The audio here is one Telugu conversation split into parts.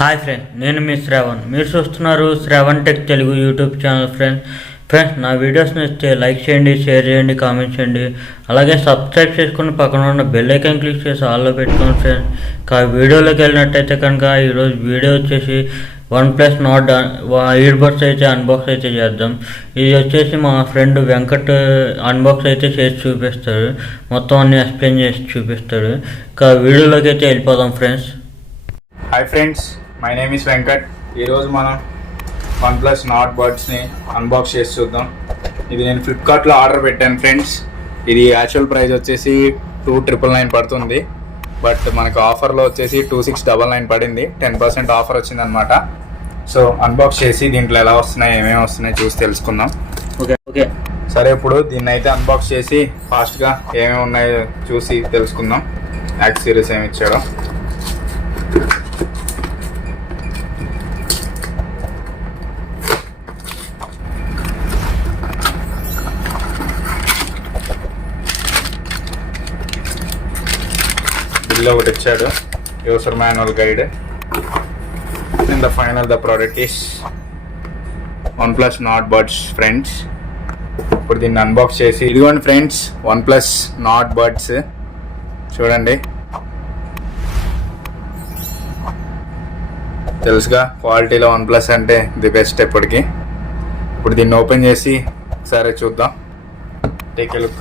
హాయ్ ఫ్రెండ్, నేను మీ శ్రావణ్. మీరు చూస్తున్నారు Shravan tech Telugu YouTube channel. Friends నా వీడియోస్ నచ్చితే లైక్ చేయండి, షేర్ చేయండి, కామెంట్ చేయండి. అలాగే సబ్స్క్రైబ్ చేసుకుని పక్కన ఉన్న బెల్ ఐకాన్ క్లిక్ చేసి ఆల్లో పెట్టుకోండి ఫ్రెండ్స్. వీడియోలోకి వెళ్ళినట్టయితే కనుక ఈరోజు వీడియో వచ్చేసి OnePlus Nord ఇయర్బడ్స్ అయితే అన్బాక్స్ అయితే చేద్దాం. ఇది వచ్చేసి మా ఫ్రెండ్ వెంకట్ అన్బాక్స్ అయితే చేసి చూపిస్తాడు, మొత్తం అన్ని ఎక్స్ప్లెయిన్ చేసి చూపిస్తాడు. వీడియోలోకి అయితే వెళ్ళిపోదాం friends. Hi friends, my name is Venkat. ఈరోజు మనం OnePlus Nord బడ్స్ని అన్బాక్స్ చేసి చూద్దాం. ఇది నేను ఫ్లిప్కార్ట్లో ఆర్డర్ పెట్టాను ఫ్రెండ్స్. ఇది యాక్చువల్ ప్రైస్ వచ్చేసి 2,999 పడుతుంది, బట్ మనకు ఆఫర్లో వచ్చేసి 2,699 పడింది. 10% ఆఫర్ వచ్చిందనమాట. సో అన్బాక్స్ చేసి దీంట్లో ఎలా వస్తున్నాయి, ఏమేమి వస్తున్నాయి చూసి తెలుసుకుందాం. ఓకే సరే, ఇప్పుడు దీన్ని అయితే అన్బాక్స్ చేసి ఫాస్ట్గా ఏమేమి ఉన్నాయో చూసి తెలుసుకుందాం. యాక్సెసరీస్ ఏమి ఇచ్చాడో. బిల్ ఒకటి ఇచ్చాడు, user manual guide. In the final the product is OnePlus Nord buds friends. ఇప్పుడు దీన్ని అన్బాక్స్ చేసి, ఇదిగోండి ఫ్రెండ్స్ OnePlus Nord బడ్స్ చూడండి. తెలుసుగా క్వాలిటీలో OnePlus అంటే ది బెస్ట్ ఎప్పటికీ. ఇప్పుడు దీన్ని ఓపెన్ చేసి సరే చూద్దాం. Take a look.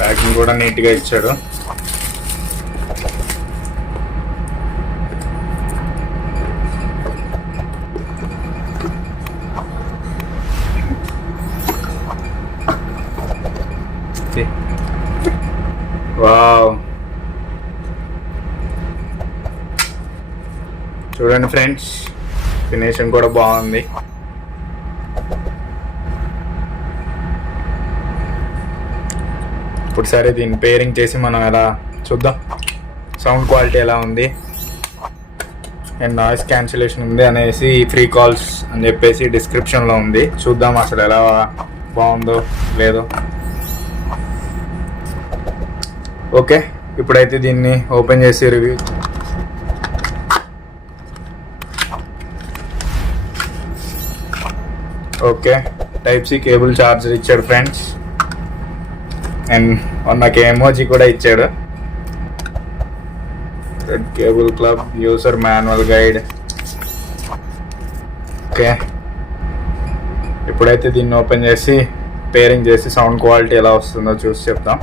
ప్యాకింగ్ కూడా నీట్గా ఇచ్చాడు. వావ్, చూడండి ఫ్రెండ్స్, ఫినిషింగ్ కూడా బాగుంది. ఇప్పుడు సరే దీన్ని పేరింగ్ చేసి మనం ఎలా చూద్దాం. సౌండ్ క్వాలిటీ ఎలా ఉంది అండ్ నాయిస్ క్యాన్సిలేషన్ ఉంది అనేసి ఫ్రీ కాల్స్ అని చెప్పేసి డిస్క్రిప్షన్లో ఉంది. చూద్దాం అసలు ఎలా బాగుందో లేదో. ఓకే, ఇప్పుడైతే దీన్ని ఓపెన్ చేసి రివ్యూ. ఓకే, టైప్-C కేబుల్ చార్జర్ ఇచ్చాడు ఫ్రెండ్స్. అండ్ నాకు ఎమోజీ కూడా ఇచ్చాడు. Red cable club, user manual guide. Okay, ఇప్పుడైతే దీన్ని ఓపెన్ చేసి పేరింగ్ చేసి సౌండ్ క్వాలిటీ ఎలా వస్తుందో చూసి చెప్తాం.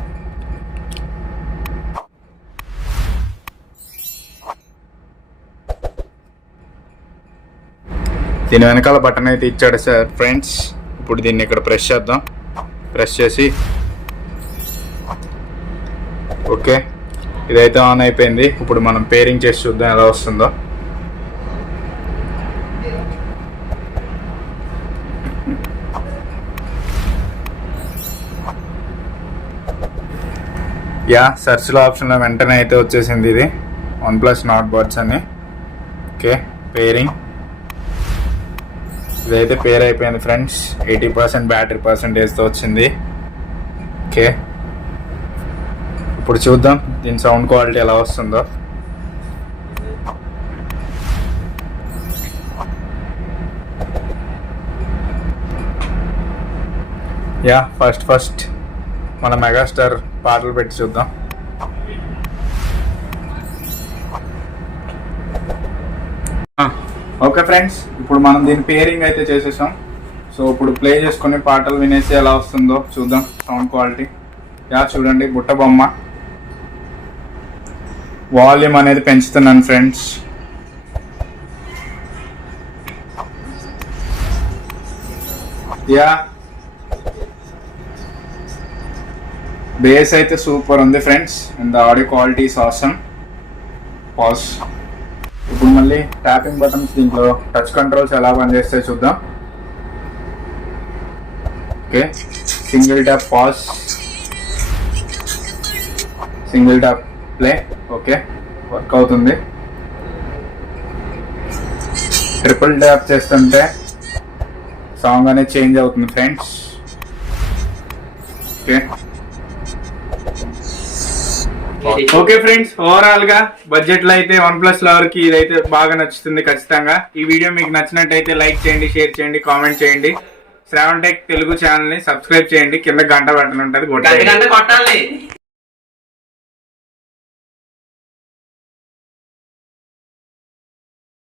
దీని వెనకాల బటన్ అయితే ఇచ్చాడు సార్ ఫ్రెండ్స్. ఇప్పుడు దీన్ని ఇక్కడ ప్రెస్ చేద్దాం. ప్రెస్ చేసి ఓకే, ఇదైతే ఆన్ అయిపోయింది. ఇప్పుడు మనం పేరింగ్ చేసి చూద్దాం ఎలా వస్తుందో. సెర్చ్లో ఆప్షన్లో వెంటనే అయితే వచ్చేసింది ఇది OnePlus Nord బడ్స్ అని. ఓకే, పేరింగ్ ఇదైతే పేర్ అయిపోయింది ఫ్రెండ్స్. 80% బ్యాటరీ పర్సెంటేజ్తో వచ్చింది. ఓకే, ఇప్పుడు చూద్దాం దీని సౌండ్ క్వాలిటీ ఎలా వస్తుందో. ఫస్ట్ మన మెగాస్టార్ పాటలు పెట్టి చూద్దాం. ఓకే ఫ్రెండ్స్, ఇప్పుడు మనం దీని పేరింగ్ అయితే చేసేసాం. సో ఇప్పుడు ప్లే చేసుకుని పాటలు వినేసి ఎలా వస్తుందో చూద్దాం సౌండ్ క్వాలిటీ. చూడండి, బుట్ట బొమ్మ. వాల్యూమ్ అనేది పెంచుతున్నాను ఫ్రెండ్స్. బేస్ అయితే సూపర్ ఉంది friends. And the audio quality is awesome. Pause. ఇప్పుడు మళ్ళీ ట్యాపింగ్ బటన్స్, దీంట్లో టచ్ కంట్రోల్స్ ఎలా పనిచేస్తాయి చూద్దాం. Okay, single tap pause, single tap play. Okay, work అవుతుంది. ట్రిపుల్ ట్యాప్ చేస్తుంటే సాంగ్ అనేది చేంజ్ అవుతుంది ఫ్రెండ్స్. ఓకే ఫ్రెండ్స్, ఓవరాల్ గా బడ్జెట్ లో అయితే OnePlus లవర్ కి ఇదైతే బాగా నచ్చుతుంది ఖచ్చితంగా. ఈ వీడియో మీకు నచ్చినట్టయితే లైక్ చేయండి, షేర్ చేయండి, కామెంట్ చేయండి. శ్రావణ్ టెక్ తెలుగు ఛానల్ ని సబ్స్క్రైబ్ చేయండి. కింద గంట బటన్ ఉంటుంది, కొట్టాలి.